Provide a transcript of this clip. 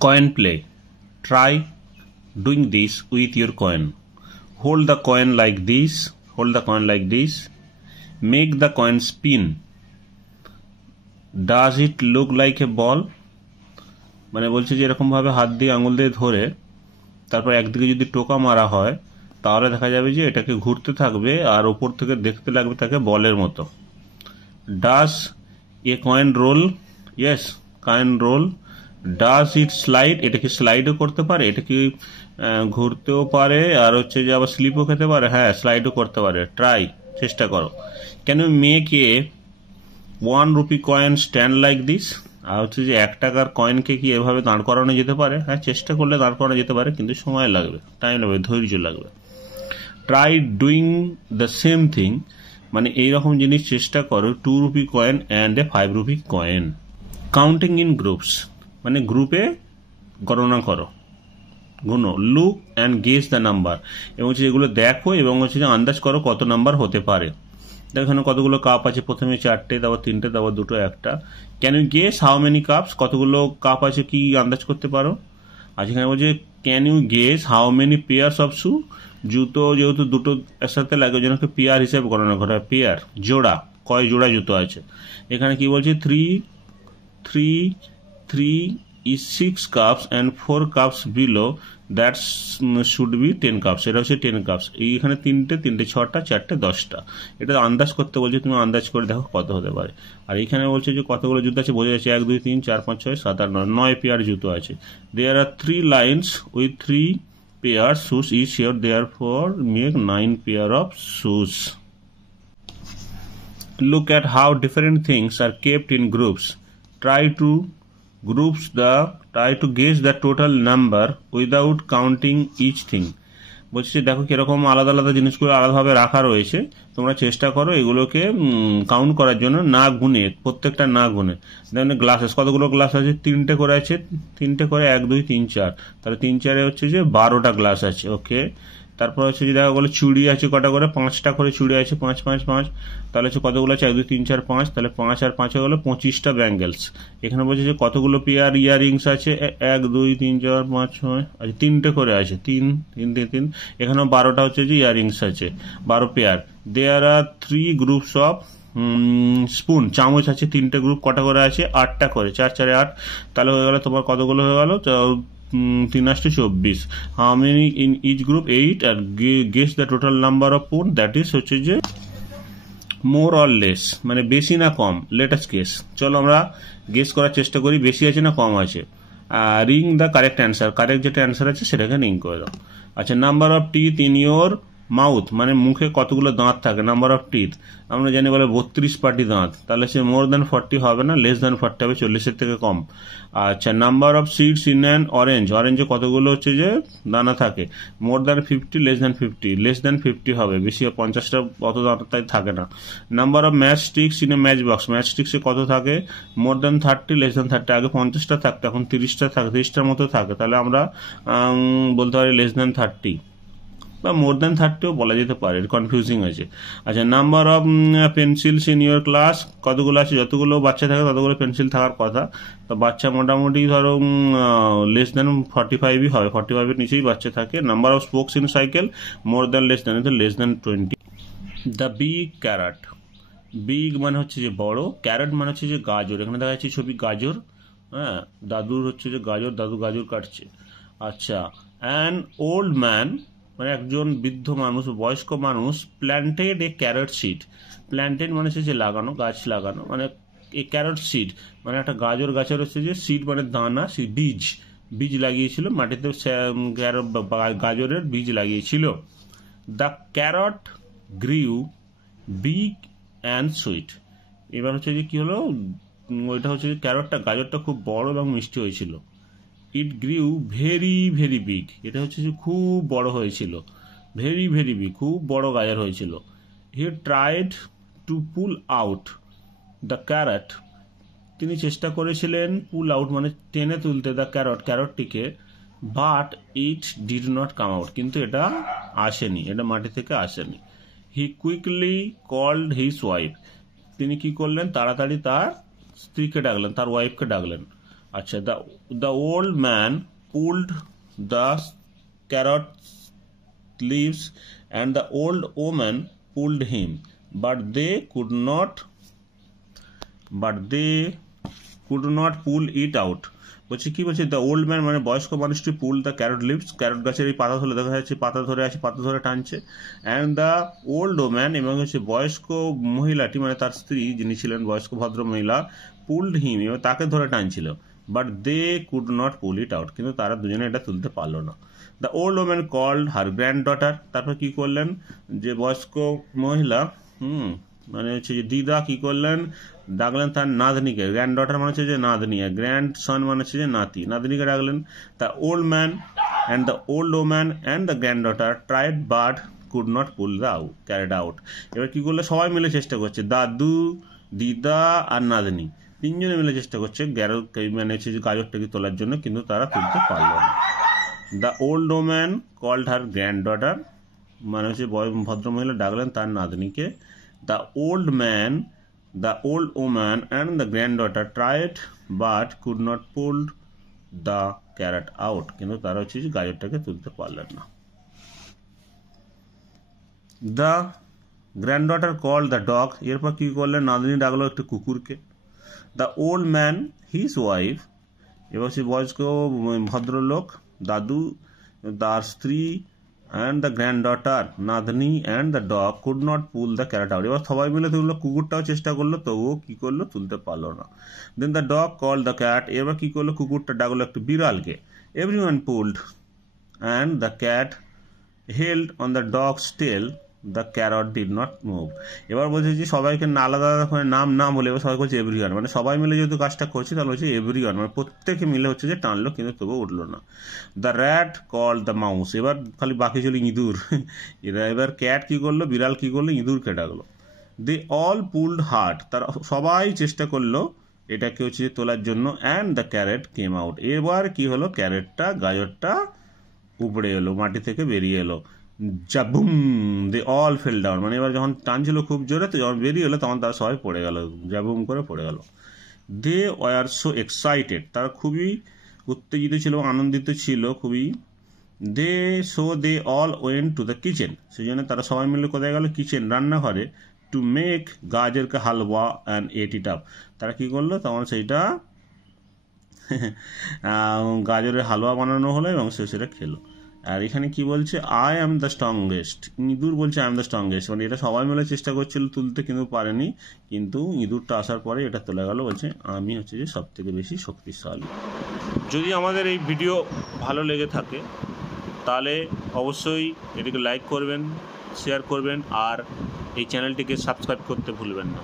Coin play. Try doing this with your coin. Hold the coin like this. Hold the coin like this. Make the coin spin. Does it look like a ball? মানে বলছে যে এরকম ভাবে হাত দিয়ে আঙুল দিয়ে ধরে তারপর একদিকে যদি টোকা মারা হয় তাহলে দেখা যাবে যে এটাকে ঘুরতে থাকবে আর উপর থেকে দেখতে লাগবে তাকে বলের মতো। Does a coin roll? Yes, coin roll. Does it slide? এটা কি স্লাইডও করতে পারে, এটা কি ঘুরতেও পারে আর হচ্ছে যে আবার স্লিপও খেতে পারে? হ্যাঁ, স্লাইডও করতে পারে। ট্রাই, চেষ্টা করো। Can you make a 1 rupee coin stand like this? আর হচ্ছে যে 1 টাকার কয়েনকে কি এভাবে দাঁড় করানো যেতে পারে? হ্যাঁ, চেষ্টা করলে দাঁড় করানো যেতে পারে, কিন্তু সময় লাগবে, টাইম লাগবে, ধৈর্য লাগবে। Try doing the same thing, মানে এইরকম জিনিস চেষ্টা করো। 2 rupee coin and a 5 rupee coin. Counting in groups, মানে গ্রুপে গণনা করো, গুনো। Look and guess the number, এবং হচ্ছে এগুলো দেখো এবং হচ্ছে যে আন্দাজ করো কত নাম্বার হতে পারে। এখানে কতগুলো কাপ আছে, প্রথমে 4টে, তারপর 3টে, তারপর 2টো, 1টা। Can you guess how many cups, কতগুলো কাপ আছে কি আন্দাজ করতে পারো? আর এখানে বলছে can you guess how many pairs of shoe, জুতো যেহেতু দুটো একসাথে লাগে ওই জন্য পেয়ার হিসেবে গণনা করা হয়। পেয়ার, জোড়া, কয় জোড়া জুতো আছে। এখানে কি বলছে 3 is 6 cups and 4 cups below that should be 10 cups, এটা হচ্ছে 10 cups। এইখানে 3টে, 6টা, 4টে, 10টা। এটা আন্দাজ করতে বলছে, তুমি আন্দাজ করে দেখো কত হতে পারে। আর এইখানে বলছে যে কতগুলো জুতো আছে, বোঝা যাচ্ছে 1 2 3 4 5 6 7 8 9 পেয়ার জুতো আছে। There are 3 lines with 3 pairs shoes each here, therefore make 9 pair of shoes. Look at how different things are kept in groups. Try to guess the total number without counting each thing. বলছি দেখো কিরকম আলাদা আলাদা জিনিসগুলো আলাদাভাবে রাখা রয়েছে, তোমরা চেষ্টা করো এগুলোকে কাউন্ট করার জন্য, না গুনে, প্রত্যেকটা না গুনে। দেখুন গ্লাসেস, কতগুলো গ্লাস আছে? 3টে করে আছে, 3টে করে 1 2 3 4, তাহলে 3 4 হচ্ছে যে 12টা গ্লাস আছে। ওকে, তারপর হচ্ছে যে দেখা গেলো চুড়ি আছে কটা করে, 5টা করে চুড়ি আছে, 5 5 5, তাহলে হচ্ছে কতগুলো আছে? 1 2 3 4 5, তাহলে 5 আর 5 হয়ে গেলো 25টা ব্যাঙ্গেলস। এখানে বলছে যে কতগুলো পেয়ার ইয়াররিংস আছে? 1 2 3 4 5 6, আচ্ছা 3টে করে আছে, 3 3 3 3, এখানেও 12টা হচ্ছে যে ইয়াররিংস আছে, 12 pair. There are 3 groups of spoon, চামচ আছে 3টে গ্রুপ, কটা করে আছে? 8টা করে, 4 4 8, তাহলে হয়ে গেল তোমার কতগুলো হয়ে গেল? 3 8 24। How many in each group? 8, আর guess the total number of spoon, that is হচ্ছে যে মোর অর লেস, মানে বেশি না কম। লেট আস গেস, চলো আমরা গেস করার চেষ্টা করি বেশি আছে না কম আছে। Ring the correct answer, correct যেটা অ্যান্সার আছে সেটাকে রিং করে দাও। আচ্ছা, number of teeth in your mouth, মানে মুখে কতগুলো দাঁত থাকে। নাম্বার অফ টিথ আমরা জানি বলে 32 পাটি দাঁত, তাহলে সে মোর দ্যান 40 হবে না, লেস দ্যান 40 হবে, 40-এর থেকে কম। আচ্ছা, number of seeds in an orange, অরেঞ্জে কতগুলো হচ্ছে যে দানা থাকে? More than 50, less than 50, less than 50 হবে, বেশি 50টা অত দানা তাই থাকে না। Number of match sticks in a match box, match স্টিক্সে কত থাকে? মোর দ্যান 30, লেস দ্যান 30, আগে 50টা থাকতো এখন 30টা থাকে, 30টার মতো থাকে, তাহলে আমরা বলতে পারি লেস দ্যান 30 বা মোর দ্যান 30ও বলা যেতে পারে, কনফিউজিং আছে। আচ্ছা, number of pencils in your class, কতগুলো আছে? যতগুলো বাচ্চা থাকে ততগুলো পেন্সিল থাকার কথা, তো বাচ্চা মোটামুটি ধরো লেস দ্যান 45ই হবে, 45-এর নিচেই বাচ্চা থাকে। Number of spokes in cycle, more than less than, less than 20। The big carrot, big মানে হচ্ছে যে বড়, ক্যারট মানে হচ্ছে যে গাজর। এখানে দেখা যাচ্ছে ছবি গাজর, হ্যাঁ, দাদুর হচ্ছে যে গাজর, দাদু গাজর কাটছে। আচ্ছা, অ্যান ওল্ড ম্যান মানে একজন বৃদ্ধ মানুষ, বয়স্ক মানুষ, প্ল্যান্টেড এ ক্যারট সিড, প্ল্যান্টেড মানে হচ্ছে যে লাগানো, গাছ লাগানো, মানে এ ক্যারট সিড মানে একটা গাজর গাছের হচ্ছে যে সিড মানে দানা, বীজ, বীজ লাগিয়েছিল মাটিতে, গাজরের বীজ লাগিয়েছিল। The carrot grew big and sweet, এবার হচ্ছে যে কি হলো, ওইটা হচ্ছে যে ক্যারটটা, গাজরটা খুব বড় এবং মিষ্টি হয়েছিল। ইট গ্রিউ ভেরি ভেরি বিগ, এটা হচ্ছে যে খুব বড় হয়েছিল, ভেরি ভেরি বিগ, খুব বড় গাজর হয়েছিল। He tried to pull out the carrot, তিনি চেষ্টা করেছিলেন পুল আউট মানে টেনে তুলতে, দ্য ক্যারট, ক্যারটটিকে, but it did not come out, কিন্তু এটা আসেনি, এটা মাটি থেকে আসেনি। He quickly called his wife, তিনি কি করলেন, তাড়াতাড়ি তার স্ত্রীকে ডাকলেন, তার ওয়াইফকে ডাকলেন। আচ্ছা, the old man pulled the carrot leaves and the old woman pulled him, but they could not pull it out. বলছে কি বলছে, দ্য ওল্ড ম্যান মানে বয়স্ক মানুষটি pull the carrot leaves, carrot গাছের এই পাতা ধরে দেখা যাচ্ছে, পাতা ধরে আছে, পাতা ধরে টানছে। অ্যান্ড দ্য ওল্ড ওম্যান এবং হচ্ছে বয়স্ক মহিলাটি মানে তার স্ত্রী যিনি ছিলেন বয়স্ক ভদ্র মহিলা, পুলড হিম এবং তাকে ধরে টানছিল। But they could not pull it out, কিন্তু তারা দুজনে এটা তুলতে পারলো না। The old woman called her granddaughter, তারপর কি করলেন, যে বয়স্ক মহিলা মানে হচ্ছে যে দিদা কি করলেন, ডাকলেন তার নাতনিকে। গ্র্যান্ড ডটার মানে হচ্ছে যে নাতনি, গ্র্যান্ড সন মানে হচ্ছে যে নাতি, নাতনিকে ডাকলেন। The old man and the old woman and the granddaughter tried but could not pull the carrot out. এবার কি করলো, সবাই মিলে চেষ্টা করছে, দাদু, দিদা আর নাতনি তিনজনে মিলে চেষ্টা করছে মানে হচ্ছে যে গাজরটাকে তোলার জন্য, কিন্তু তারা তুলতে পারল না। The old woman called her granddaughter মানে হচ্ছে ভদ্রমহিলা ডাকলেন তার নাতনিকে। The old woman and the granddaughter tried but could not pull the carrot out, কিন্তু তারা হচ্ছে যে গাজরটাকে তুলতে পারলেন না। The granddaughter called the dog, এরপর কি করলেন, নাতনি ডাকলো একটা কুকুরকে। The old man his wife, এবার সে বয়স্ক ভদ্রলোক দাদু তার স্ত্রী, and the granddaughter নাতনি and the dog could not pull the carrot out, এবার সবাই মিলে তুললো, কুকুরটাও চেষ্টা করলো তবুও কি করলো, তুলতে পারলো না। Then the dog called the cat, এবার কি করলো, কুকুরটা ডাকলো একটু বিড়ালকে। Everyone pulled and the cat held on the dog's tail, the carrot did not move. এবার বলছে যে সবাইকে আলাদা আলাদা করে নাম না বলে এবার সবাই করছে এভরিওয়ান, মানে সবাই মিলে যেহেতু কাজটা করছে তাহলে হচ্ছে এভরিওয়ান, মানে প্রত্যেকে মিলে হচ্ছে যে টানলো কিন্তু তবুও উঠলো না। The rat called the mouse, এবার খালি বাকি ছিল ইঁদুর। এবার ক্যাট কি করলো, বিড়াল কি করলো, ইঁদুরকে ডাকলো। দে অল পুলড হার্ড, তারা সবাই চেষ্টা করলো এটাকে হচ্ছে তোলার জন্য। And the carrot came out, এবার কি হলো, ক্যারেটটা গাজরটা উপড়ে এলো, মাটি থেকে বেরিয়ে এলো। জাবুম, দে অল ফেল ডাউন, মানে এবার যখন টানছিল খুব জোরে তো যখন বেরিয়ে এলো তখন তারা সবাই পড়ে গেল, জাবুম করে পড়ে গেল। দে ওয়ার সো এক্সাইটেড, তারা খুবই উত্তেজিত ছিল, আনন্দিত ছিল খুবই। They all went to the kitchen, সেই জন্য তারা সবাই মিলে কোথায় গেল, কিচেন রান্নাঘরে। টু মেক গাজর কা হালুয়া অ্যান্ড এট ইট আপ, তারা কি করলো তখন সেইটা গাজরের হালুয়া বানানো হলো এবং সেটা খেলো। আর এখানে কি বলছে, আই অ্যাম দ্য স্ট্রংগেস্ট, ইঁদুর বলছে আই অ্যাম দ্য স্ট্রংগেস্ট, মানে এটা সবাই মিলে চেষ্টা করছিল তুলতে কিন্তু পারেনি, কিন্তু ইঁদুরটা আসার পরে এটা তোলা গেল, বলছে আমি হচ্ছে যে সব থেকে বেশি শক্তিশালী। যদি আমাদের এই ভিডিও ভালো লেগে থাকে তাহলে অবশ্যই এটিকে লাইক করবেন, শেয়ার করবেন আর এই চ্যানেলটিকে সাবস্ক্রাইব করতে ভুলবেন না।